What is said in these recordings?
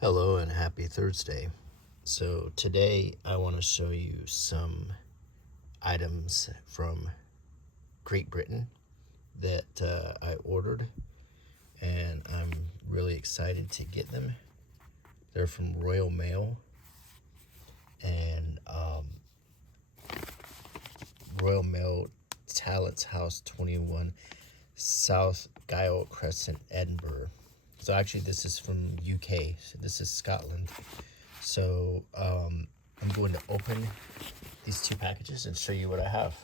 Hello and happy Thursday. So today I want to show you some items from Great Britain that I ordered, and I'm really excited to get them. They're from Royal Mail, and Royal Mail Talents House 21 South Gyle Crescent, Edinburgh. So actually this is from UK, so this is Scotland. So I'm going to open these two packages and show you what I have.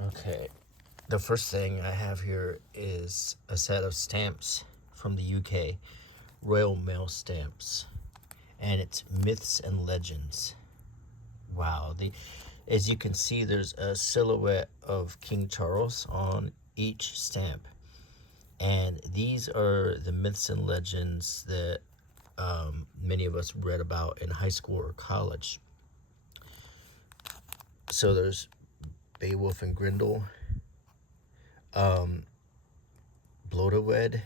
Okay, the first thing I have here is a set of stamps from the UK, Royal Mail stamps, and it's Myths and Legends. Wow, as you can see, there's a silhouette of King Charles on each stamp, and these are the myths and legends that many of us read about in high school or college. So there's Beowulf and Grendel, Blodeuwedd.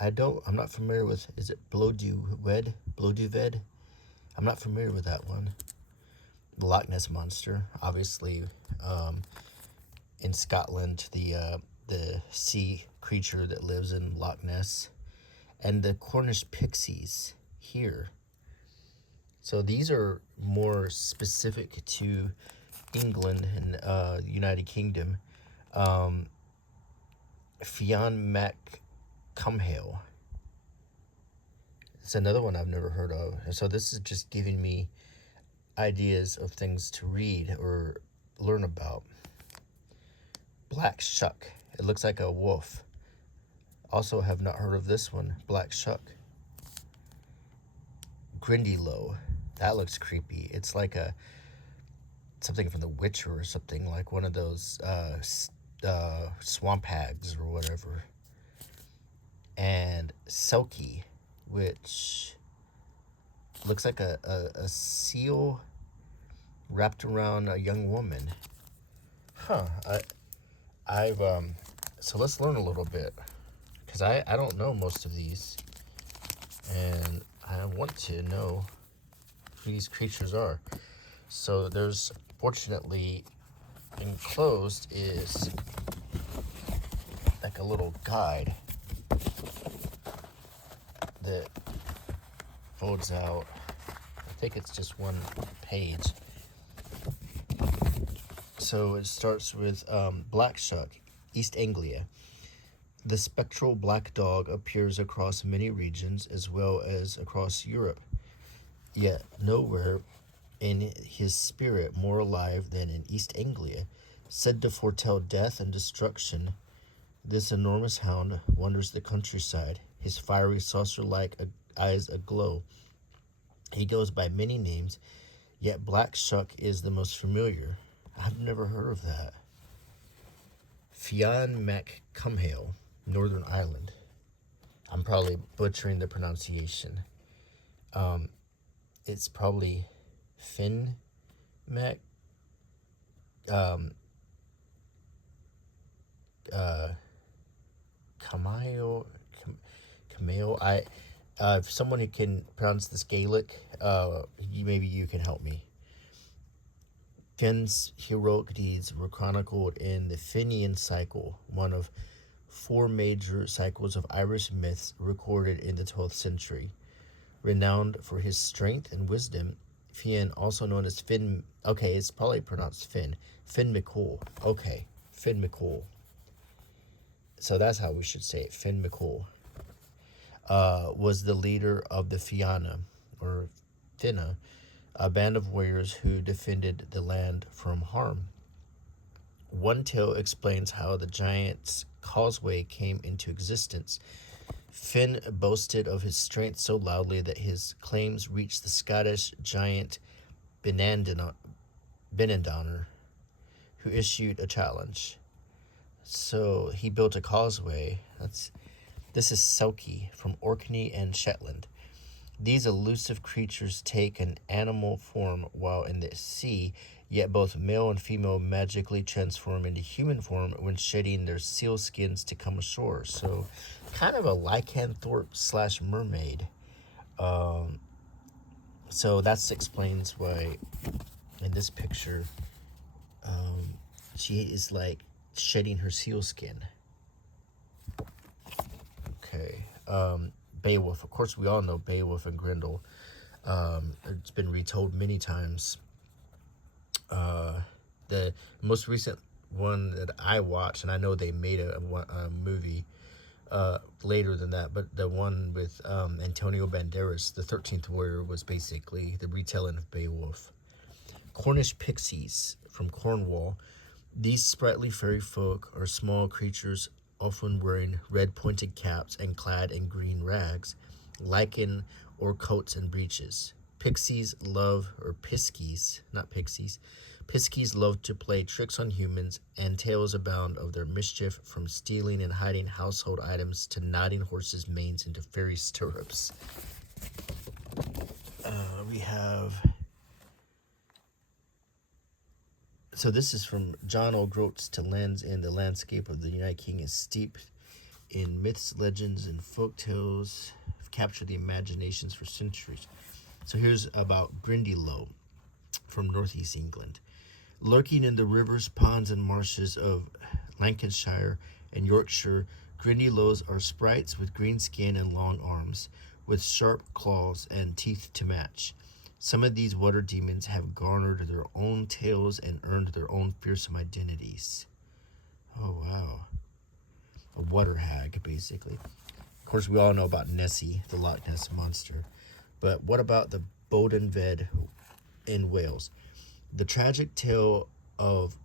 I'm not familiar with, is it Blodeuwedd? I'm not familiar with that one. The Loch Ness Monster, obviously, in Scotland, the sea creature that lives in Loch Ness, and the Cornish pixies here. So these are more specific to England and United Kingdom. Fionn Mac Cumhaill. It's another one I've never heard of. So this is just giving me ideas of things to read or learn about. Black Shuck. It looks like a wolf. Also have not heard of this one. Black Shuck. Grindylow. That looks creepy. It's like something from The Witcher or something, like one of those swamp hags or whatever. And Selkie, which looks like a seal wrapped around a young woman. So let's learn a little bit, because I don't know most of these, and I want to know who these creatures are. So there's, fortunately, enclosed is like a little guide that folds out. I think it's just one page. So it starts with Black Shuck, East Anglia. The spectral black dog appears across many regions as well as across Europe, yet nowhere in his spirit more alive than in East Anglia. Said to foretell death and destruction, this enormous hound wanders the countryside, his fiery saucer-like eyes aglow. He goes by many names, yet Black Shuck is the most familiar. I've never heard of that. Fionn Mac Cumhaill, Northern Ireland. I'm probably butchering the pronunciation. It's probably Fionn Mac Cumhaill. If someone who can pronounce this Gaelic, maybe you can help me. Finn's heroic deeds were chronicled in the Finian Cycle, one of 4 major cycles of Irish myths recorded in the 12th century. Renowned for his strength and wisdom, Fionn, also known as Finn, okay, it's probably pronounced Finn McCool. Okay, Finn McCool. So that's how we should say it, Finn McCool. Was the leader of the Fianna, or Finna, a band of warriors who defended the land from harm. One tale explains how the giant's causeway came into existence. Finn boasted of his strength so loudly that his claims reached the Scottish giant Benandanner, who issued a challenge. So he built a causeway. This is Selkie from Orkney and Shetland. These elusive creatures take an animal form while in the sea, yet both male and female magically transform into human form when shedding their seal skins to come ashore. So, kind of a lycanthrope / mermaid. So that explains why in this picture she is like shedding her seal skin. Okay. Beowulf. Of course, we all know Beowulf and Grendel. It's been retold many times. The most recent one that I watched, and I know they made a movie later than that, but the one with Antonio Banderas, The 13th Warrior, was basically the retelling of Beowulf. Cornish pixies from Cornwall. These sprightly fairy folk are small creatures often wearing red pointed caps and clad in green rags, lichen or coats and breeches. Pixies love, or piskies, not pixies, piskies love to play tricks on humans, and tales abound of their mischief, from stealing and hiding household items to knotting horses' manes into fairy stirrups. We have... So this is from John O'Groats. To lands in the landscape of the United Kingdom is steeped in myths, legends, and folk tales have captured the imaginations for centuries. So here's about Grindylow from northeast England. Lurking in the rivers, ponds, and marshes of Lancashire and Yorkshire, Grindylows are sprites with green skin and long arms, with sharp claws and teeth to match. Some of these water demons have garnered their own tales and earned their own fearsome identities. Oh, wow. A water hag, basically. Of course, we all know about Nessie, the Loch Ness Monster. But what about the Blodeuwedd in Wales? The tragic tale of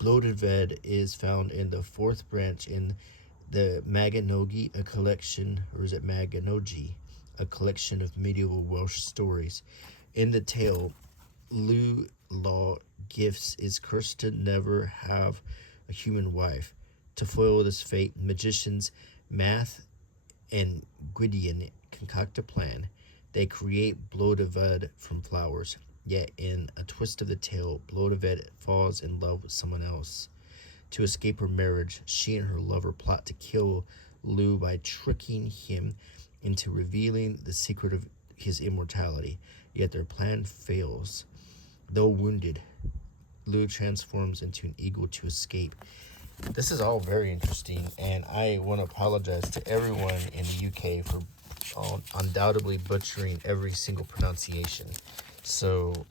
Blodeuwedd is found in the fourth branch in the Mabinogi, a collection, or is it Mabinogi, a collection of medieval Welsh stories. In the tale, Llew Law Gifts is cursed to never have a human wife. To foil this fate, magicians Math and Gwydion concoct a plan. They create Blodeuwedd from flowers. Yet, in a twist of the tale, Blodeuwedd falls in love with someone else. To escape her marriage, she and her lover plot to kill Llew by tricking him into revealing the secret of his immortality. Yet their plan fails. Though wounded, Llew transforms into an eagle to escape. This is all very interesting, and I want to apologize to everyone in the UK for undoubtedly butchering every single pronunciation. So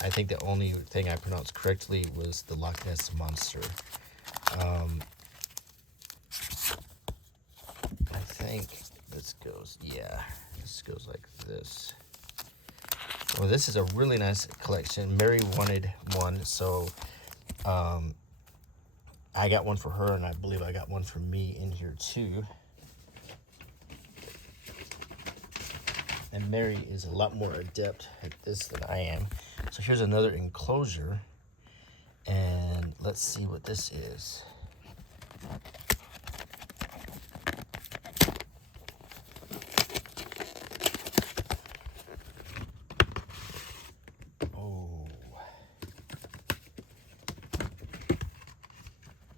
I think the only thing I pronounced correctly was the Loch Ness Monster. I think this goes like this. Well, this is a really nice collection. Mary wanted one, so I got one for her, and I believe I got one for me in here too. And Mary is a lot more adept at this than I am. So here's another enclosure, and let's see what this is.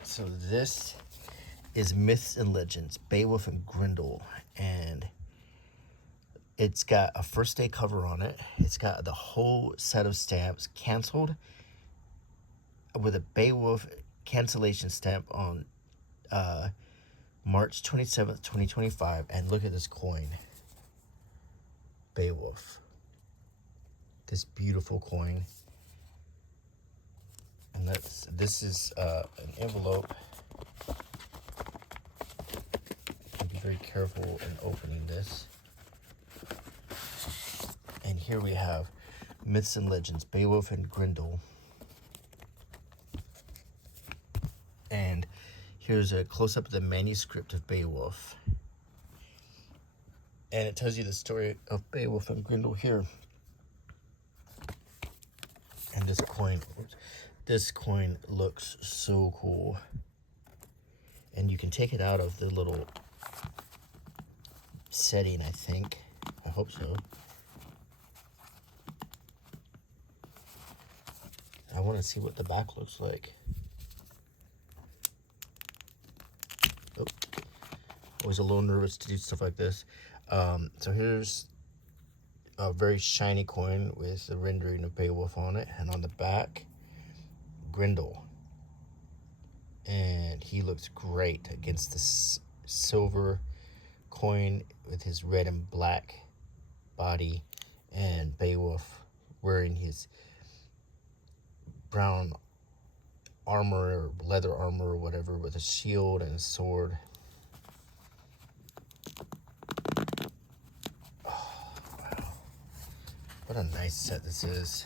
So this is Myths and Legends, Beowulf and Grendel, and it's got a first day cover on it. It's got the whole set of stamps canceled with a Beowulf cancellation stamp on March 27th, 2025. And look at this coin. Beowulf. This beautiful coin. And this is an envelope. Be very careful in opening this. And here we have Myths and Legends, Beowulf and Grendel. And here's a close-up of the manuscript of Beowulf. And it tells you the story of Beowulf and Grendel here. And this coin looks so cool. And you can take it out of the little setting, I think. I hope so. I want to see what the back looks like. Oh, always a little nervous to do stuff like this. So here's a very shiny coin with the rendering of Beowulf on it, and on the back, Grindylow. And he looks great against this silver coin with his red and black body, and Beowulf wearing his brown armor or leather armor or whatever with a shield and a sword. Oh, wow. What a nice set this is.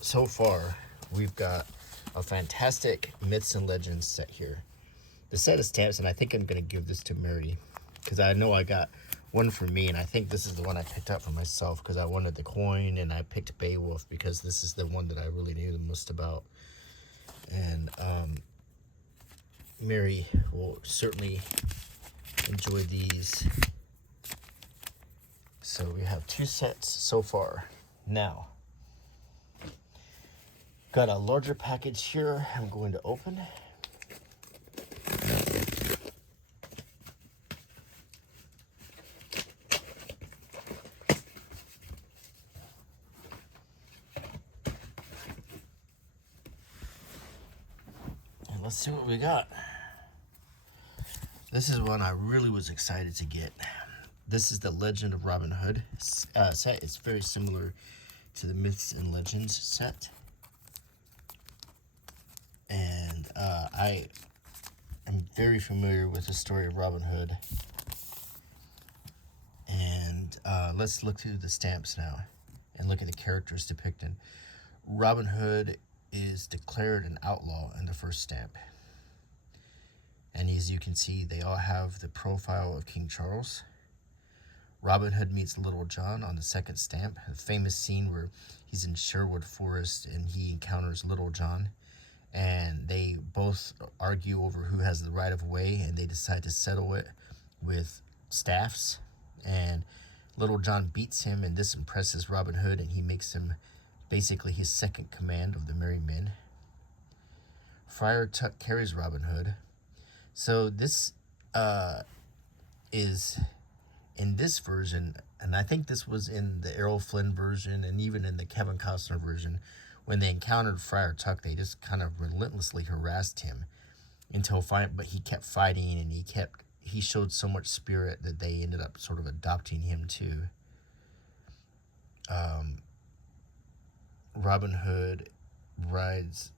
So far, we've got a fantastic Myths and Legends set here. The set of stamps, and I think I'm going to give this to Mary, because I know I got one for me, and I think this is the one I picked up for myself because I wanted the coin, and I picked Beowulf because this is the one that I really knew the most about. And Mary will certainly enjoy these. So we have 2 sets so far. Now, got a larger package here I'm going to open. And let's see what we got. This is one I really was excited to get. This is the Legend of Robin Hood set. It's very similar to the Myths and Legends set. And I am very familiar with the story of Robin Hood. And let's look through the stamps now and look at the characters depicted. Robin Hood is declared an outlaw in the first stamp. And as you can see, they all have the profile of King Charles. Robin Hood meets Little John on the second stamp, a famous scene where he's in Sherwood Forest and he encounters Little John, and they both argue over who has the right of way, and they decide to settle it with staffs, and Little John beats him, and this impresses Robin Hood, and he makes him basically his second command of the merry men. Friar Tuck carries Robin Hood. So this is in this version, and I think this was in the Errol Flynn version and even in the Kevin Costner version, when they encountered Friar Tuck, they just kind of relentlessly harassed him but he kept fighting, and he showed so much spirit that they ended up sort of adopting him too. Robin Hood robs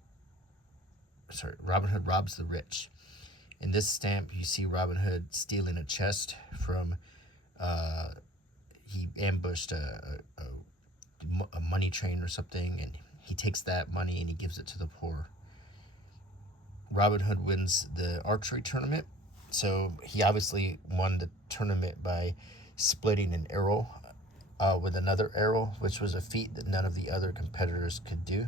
the rich. In this stamp, you see Robin Hood stealing a chest from he ambushed a money train or something, and he takes that money and he gives it to the poor. Robin Hood wins the archery tournament. So he obviously won the tournament by splitting an arrow with another arrow, which was a feat that none of the other competitors could do.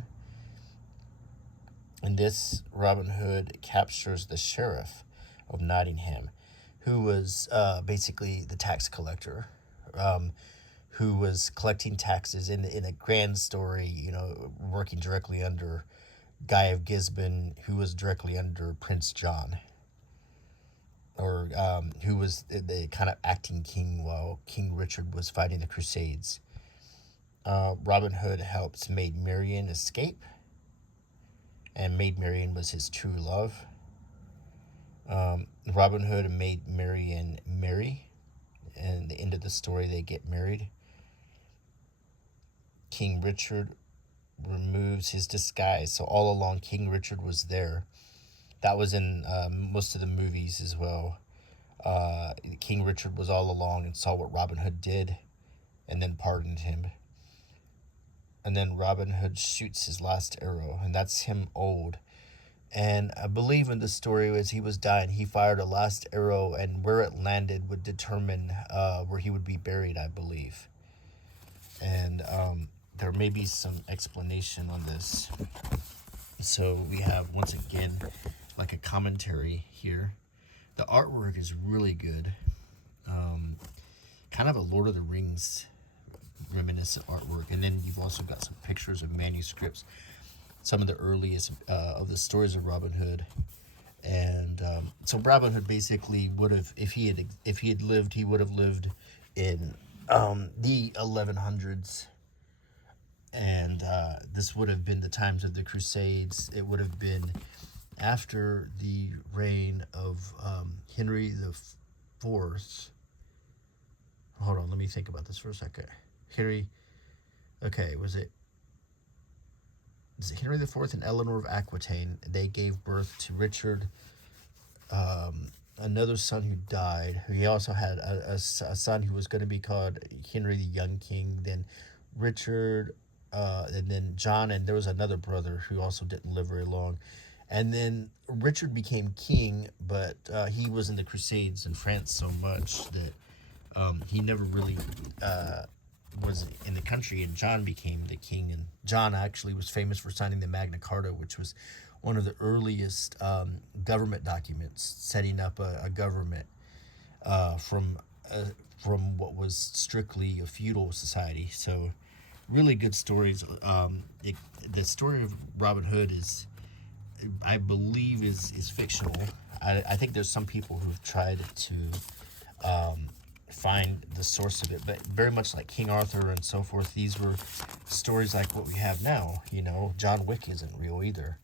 In this, Robin Hood captures the sheriff of Nottingham, who was basically the tax collector, who was collecting taxes in a grand story, working directly under Guy of Gisborne, who was directly under Prince John, or who was the kind of acting king while King Richard was fighting the Crusades. Robin Hood helps Maid Marian escape, and Maid Marian was his true love. Robin Hood and Maid Marian marry, and at the end of the story they get married. King Richard removes his disguise, so all along King Richard was there. That was in most of the movies as well. King Richard was all along and saw what Robin Hood did and then pardoned him. And then Robin Hood shoots his last arrow, and that's him old. And I believe in the story as he was dying, he fired a last arrow, and where it landed would determine where he would be buried, I believe. And there may be some explanation on this. So we have, once again, like a commentary here. The artwork is really good. Kind of a Lord of the Rings reminiscent artwork. And then you've also got some pictures of manuscripts, some of the earliest of the stories of Robin Hood. And so Robin Hood basically would have, if he had lived, he would have lived in the 1100s, and this would have been the times of the Crusades. It would have been after the reign of Henry the Fourth. Hold on, let me think about this for a second. Henry, okay, was it Henry the Fourth and Eleanor of Aquitaine? They gave birth to Richard, another son who died. He also had a son who was going to be called Henry the Young King. Then Richard, and then John, and there was another brother who also didn't live very long. And then Richard became king, but he was in the Crusades in France so much that he never really was in the country, and John became the king. And John actually was famous for signing the Magna Carta, which was one of the earliest government documents, setting up a government from what was strictly a feudal society. So really good stories. The story of Robin Hood is, I believe, is fictional. I think there's some people who've tried to find the source of it, but very much like King Arthur and so forth, these were stories like what we have now. John Wick isn't real either,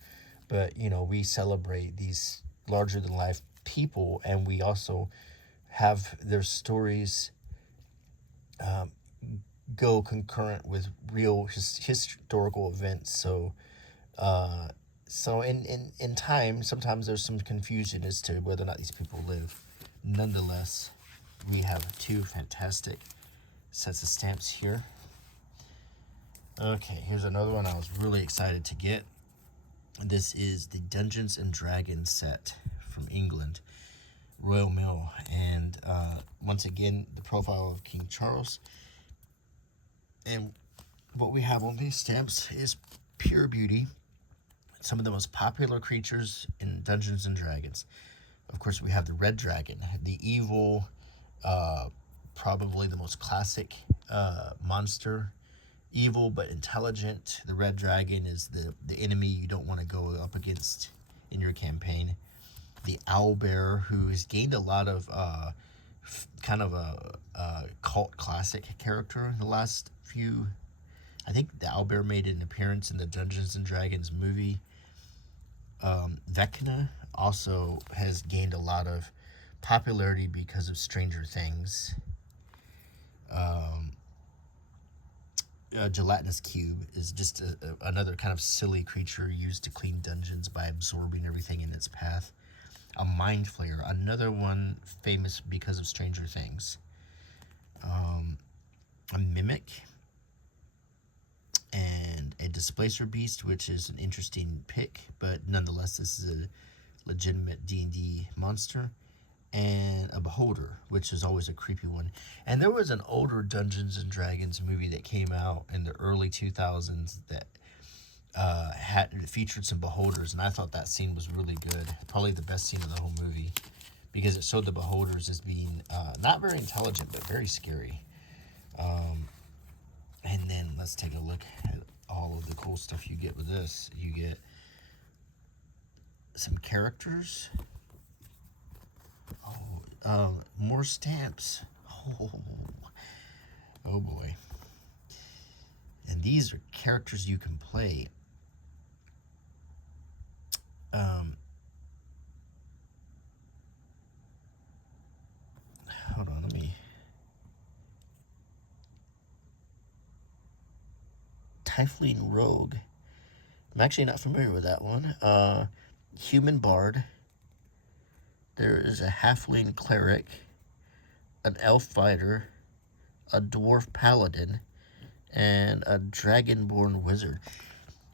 but we celebrate these larger than life people, and we also have their stories go concurrent with real historical events. So in time, sometimes there's some confusion as to whether or not these people live. Nonetheless, we have two fantastic sets of stamps here. Okay, here's another one I was really excited to get. This is the Dungeons and Dragons set from England, Royal Mail. And once again, the profile of King Charles. And what we have on these stamps is pure beauty. Some of the most popular creatures in Dungeons and Dragons. Of course, we have the Red Dragon, the evil, probably the most classic monster. Evil but intelligent. The Red Dragon is the enemy you don't want to go up against in your campaign. The Owlbear, who has gained a lot of kind of a cult classic character in the last few. I think the Owlbear made an appearance in the Dungeons and Dragons movie. Vecna also has gained a lot of popularity because of Stranger Things. Gelatinous Cube is just another kind of silly creature used to clean dungeons by absorbing everything in its path. A Mind Flayer, another one famous because of Stranger Things. A Mimic, and a Displacer Beast, which is an interesting pick, but nonetheless, this is a legitimate D&D monster. And a Beholder, which is always a creepy one. And there was an older Dungeons and Dragons movie that came out in the early 2000s that featured some beholders, and I thought that scene was really good. Probably the best scene of the whole movie, because it showed the beholders as being not very intelligent, but very scary. And then let's take a look at all of the cool stuff you get with this. You get some characters. More stamps. Oh boy. And these are characters you can play. Hold on, let me. Tiefling Rogue. I'm actually not familiar with that one. Human Bard. There is a Halfling Cleric, an Elf Fighter, a Dwarf Paladin, and a Dragonborn Wizard.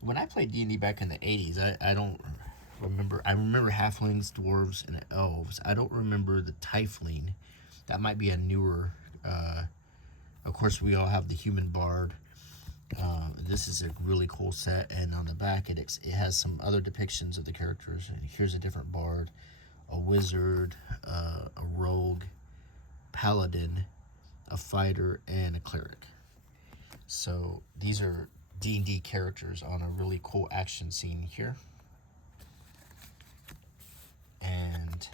When I played D&D back in the 80s, I don't remember. I remember Halflings, Dwarves, and Elves. I don't remember the Tiefling. That might be a newer. Of course, we all have the Human Bard. This is a really cool set, and on the back it has some other depictions of the characters. Here's a different bard, a wizard, a rogue, paladin, a fighter, and a cleric. So these are D&D characters on a really cool action scene here. And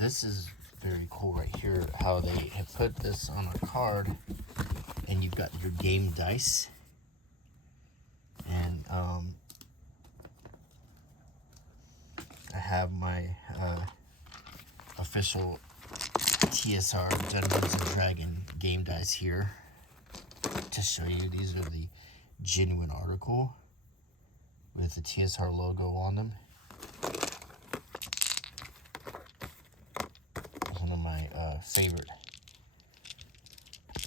this is very cool right here, how they have put this on a card, and you've got your game dice. And I have my official TSR Dungeons and Dragon game dice here to show you. These are the genuine article with the TSR logo on them. One of my favorite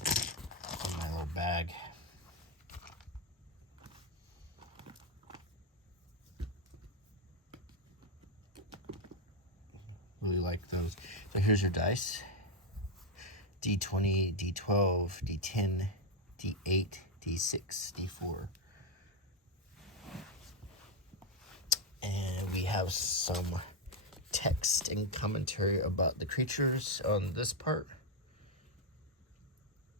in my little bag. Really like those. So here's your dice. D20, D12, D10, D8, D6, D4. And we have some text and commentary about the creatures on this part.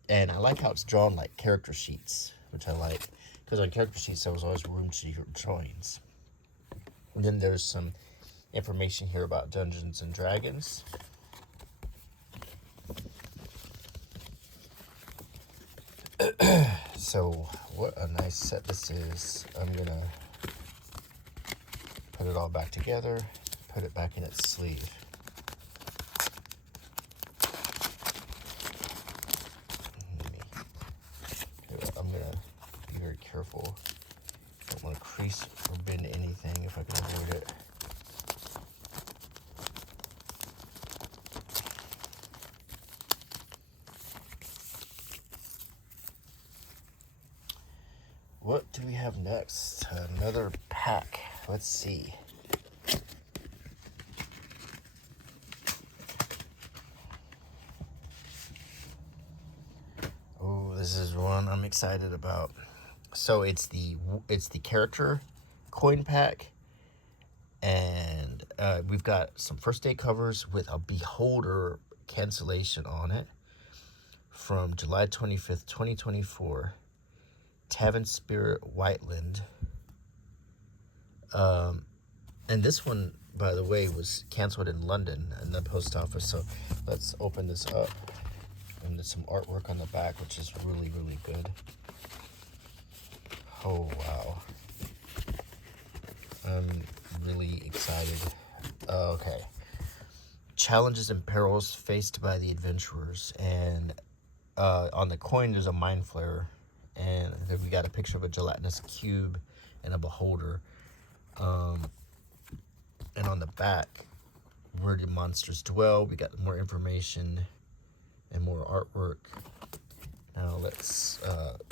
And I like how it's drawn like character sheets, which I like, because on character sheets there was always room to your drawings. And then there's some information here about Dungeons and Dragons. So what a nice set this is. I'm gonna put it all back together, put it back in its sleeve. I'm gonna be very careful. Don't want to crease or bend anything if I can avoid it. What do we have next? Another pack. Let's see. Oh, this is one I'm excited about. So it's the character coin pack, and we've got some first day covers with a beholder cancellation on it from July 25th, 2024. Tavern Spirit Whiteland. And this one, by the way, was canceled in London in the post office. So let's open this up. And there's some artwork on the back, which is really, really good. Oh, wow. I'm really excited. Okay. Challenges and perils faced by the adventurers. And on the coin, there's a mind flare. And then we got a picture of a gelatinous cube and a beholder. And on the back, where do monsters dwell? We got more information and more artwork. Now let's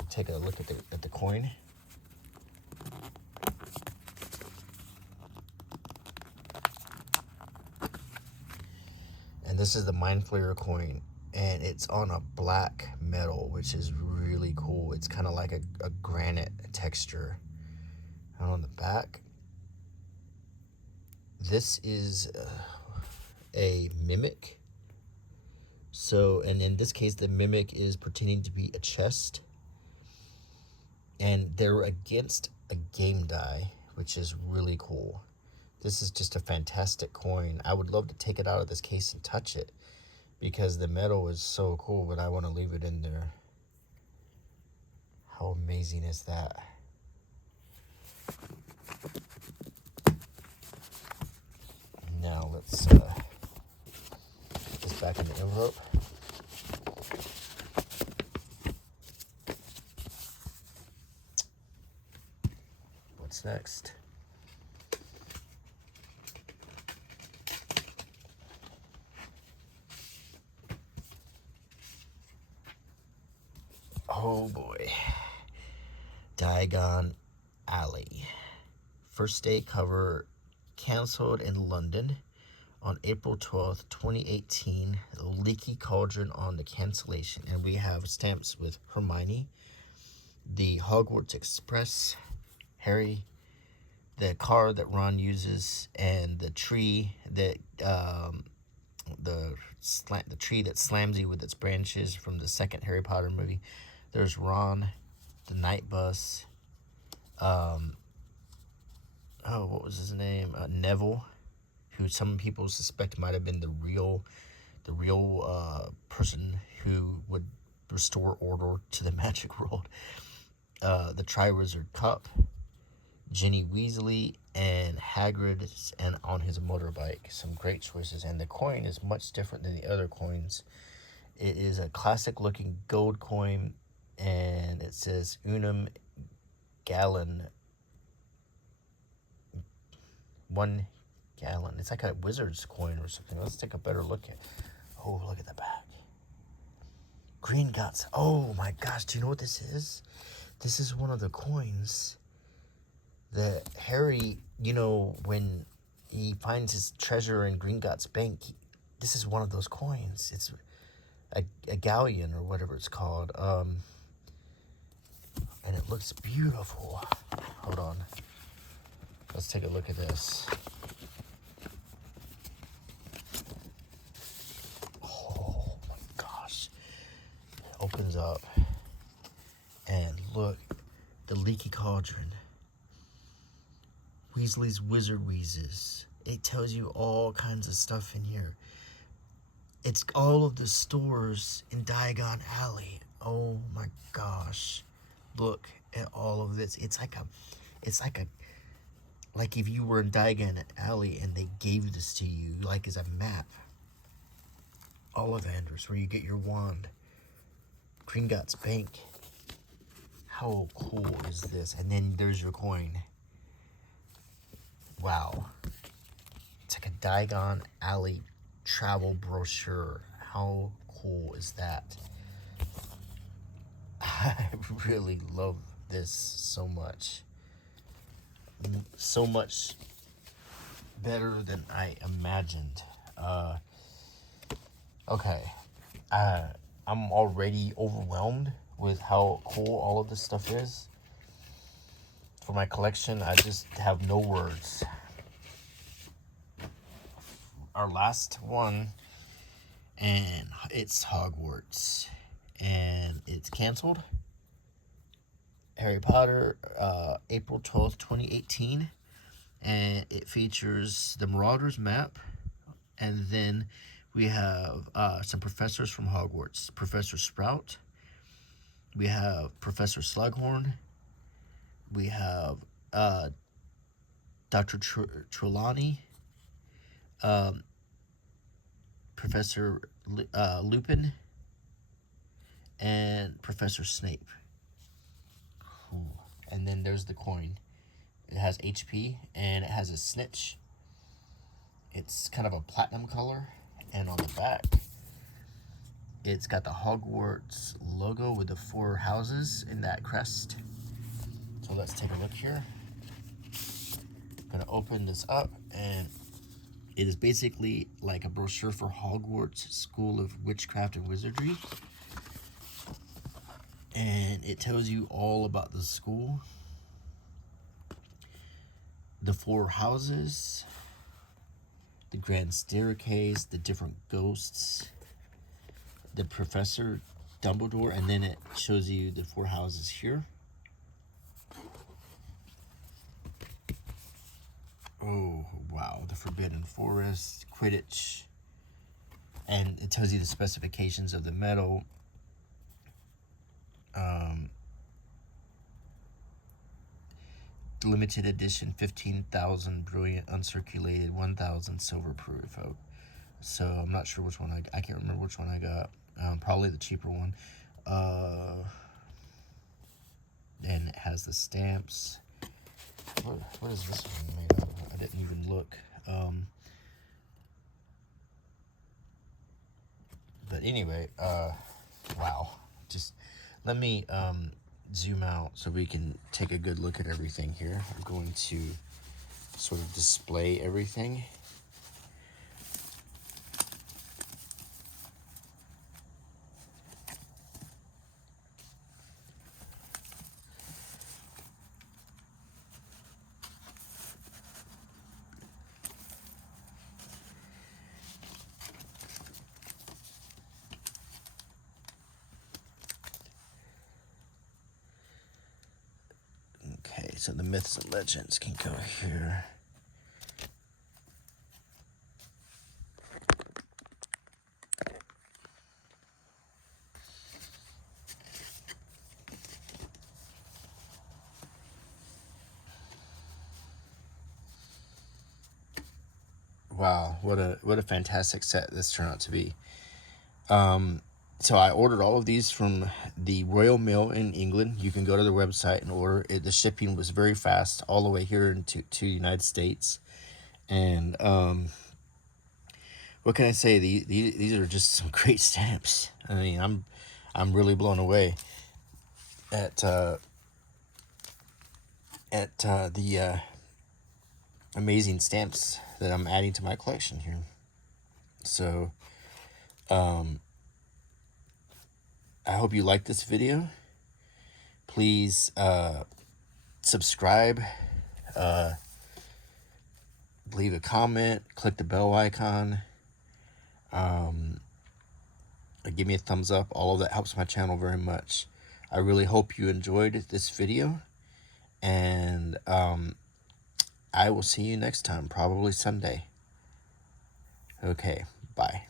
take a look at the coin. And this is the Mind Flayer coin, and it's on a black metal, which is really cool. It's kind of like a granite texture. And on the back, this is a mimic. So, and in this case, the mimic is pretending to be a chest. And they're against a game die, which is really cool. This is just a fantastic coin. I would love to take it out of this case and touch it, because the metal is so cool, but I want to leave it in there. How amazing is that? Now let's put this back in the envelope. What's next? Oh boy. Diagon Alley. First day cover canceled in London on April 12th, 2018. Leaky Cauldron on the cancellation. And we have stamps with Hermione, the Hogwarts Express, Harry, the car that Ron uses, and the tree that the tree that slams you with its branches from the second Harry Potter movie. There's Ron, the night bus. What was his name? Neville, who some people suspect might have been the real person who would restore order to the magic world. The Triwizard Cup, Ginny Weasley, and Hagrid, and on his motorbike. Some great choices, and the coin is much different than the other coins. It is a classic-looking gold coin, and it says Unum Gallon. 1 gallon. It's like a wizard's coin or something. Let's take a better look at. Oh, look at the back. Gringotts. Oh my gosh, do you know what this is? This is one of the coins that Harry, when he finds his treasure in Gringotts Bank, this is one of those coins. It's a galleon or whatever it's called. And it looks beautiful. Hold on. Let's take a look at this. Oh my gosh. It opens up. And look, the leaky cauldron. Weasley's Wizard Wheezes. It tells you all kinds of stuff in here. It's all of the stores in Diagon Alley. Oh my gosh. Look at all of this. It's like if you were in Diagon Alley and they gave this to you, like as a map. Ollivanders, where you get your wand. Gringotts Bank. How cool is this? And then there's your coin. Wow. It's like a Diagon Alley travel brochure. How cool is that? I really love this so much. So much better than I imagined. Okay. I'm already overwhelmed with how cool all of this stuff is. For my collection, I just have no words. Our last one, and it's Hogwarts, and it's canceled. Harry Potter, April 12th, 2018, and it features the Marauders map, and then we have some professors from Hogwarts. Professor Sprout, we have Professor Slughorn, we have Dr. Trelawney, Professor Lupin, and Professor Snape. Cool. And then there's the coin. It has HP, and it has a snitch. It's kind of a platinum color, and on the back, it's got the Hogwarts logo with the 4 houses in that crest. So let's take a look here. I'm gonna open this up, and it is basically like a brochure for Hogwarts School of Witchcraft and Wizardry. And it tells you all about the school, the 4 houses, the grand staircase, the different ghosts, the Professor Dumbledore, and then it shows you the 4 houses here. Oh, wow. The Forbidden Forest, Quidditch. And it tells you the specifications of the medal. Limited edition, 15,000 brilliant uncirculated, 1,000 silver proof. So I'm not sure which one I can't remember which one I got. Probably the cheaper one. And it has the stamps. What is this one made of? I didn't even look. But anyway, wow. Just let me zoom out so we can take a good look at everything here. I'm going to sort of display everything. so the myths and legends can go here. Wow, what a fantastic set this turned out to be. So I ordered all of these from the Royal Mail in England. You can go to their website and order it. The shipping was very fast all the way here to the United States. And what can I say? These are just some great stamps. I mean, I'm really blown away at the amazing stamps that I'm adding to my collection here. So, I hope you like this video. Please subscribe, leave a comment, click the bell icon, give me a thumbs up. All of that helps my channel very much. I really hope you enjoyed this video, and I will see you next time, probably Sunday. Okay, bye.